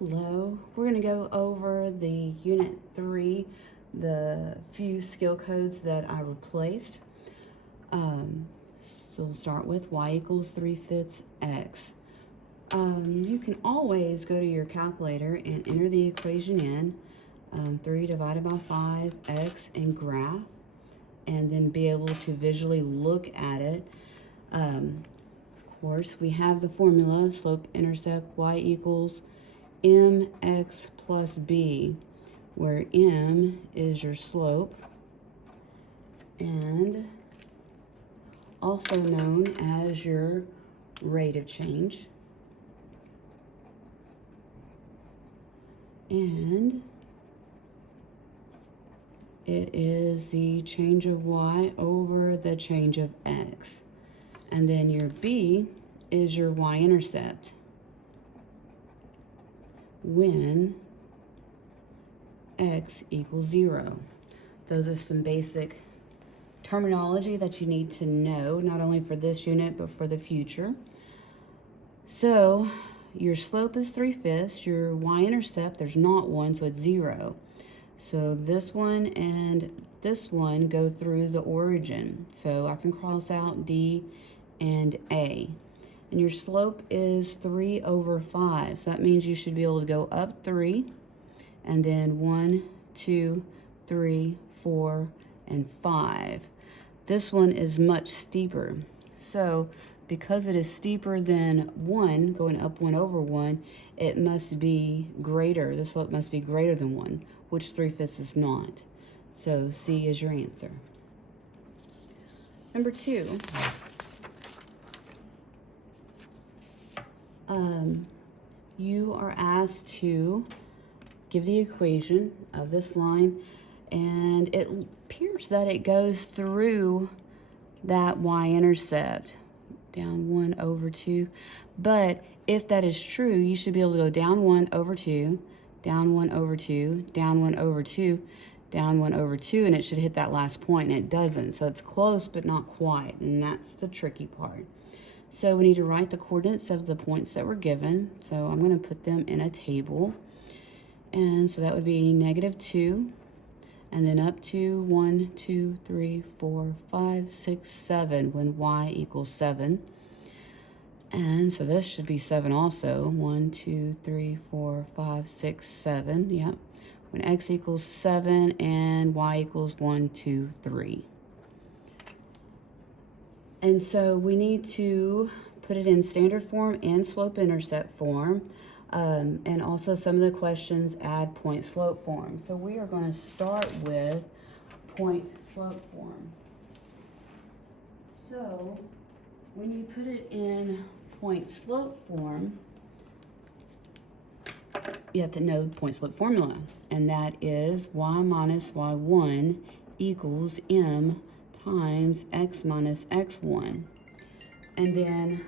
Hello, we're going to go over the Unit 3, the few skill codes that I replaced. So we'll start with y equals 3/5 x. You can always go to your calculator and enter the equation in, 3 divided by 5 x and graph, and then be able to visually look at it. Of course, we have the formula, slope-intercept y equals mx plus b, where m is your slope and also known as your rate of change, and it is the change of y over the change of x. And then your b is your y-intercept when x equals 0. Those are some basic terminology that you need to know, not only for this unit, but for the future. So your slope is 3/5, your y-intercept, there's not one, so it's 0. So this one and this one go through the origin. So I can cross out D and A. And your slope is 3/5. So that means you should be able to go up 3, and then 1, 2, 3, 4, and 5. This one is much steeper. So because it is steeper than 1, going up 1/1, it must be greater. The slope must be greater than 1, which 3/5 is not. So C is your answer. Number 2. You are asked to give the equation of this line, and it appears that it goes through that y-intercept, down 1/2. But if that is true, you should be able to go down 1/2, down 1/2, down 1/2, down 1/2, and it should hit that last point, and it doesn't. So it's close, but not quite, and that's the tricky part. So we need to write the coordinates of the points that were given. So I'm going to put them in a table. And so that would be -2, and then up to 1, 2, 3, 4, 5, 6, 7 when y equals 7. And so this should be 7 also. 1, 2, 3, 4, 5, 6, 7. Yep. When x equals 7 and y equals 1, 2, 3. And so we need to put it in standard form and slope-intercept form. And also some of the questions add point-slope form. So we are going to start with point-slope form. So when you put it in point-slope form, you have to know the point-slope formula. And that is y minus y1 equals m times x minus x1. And then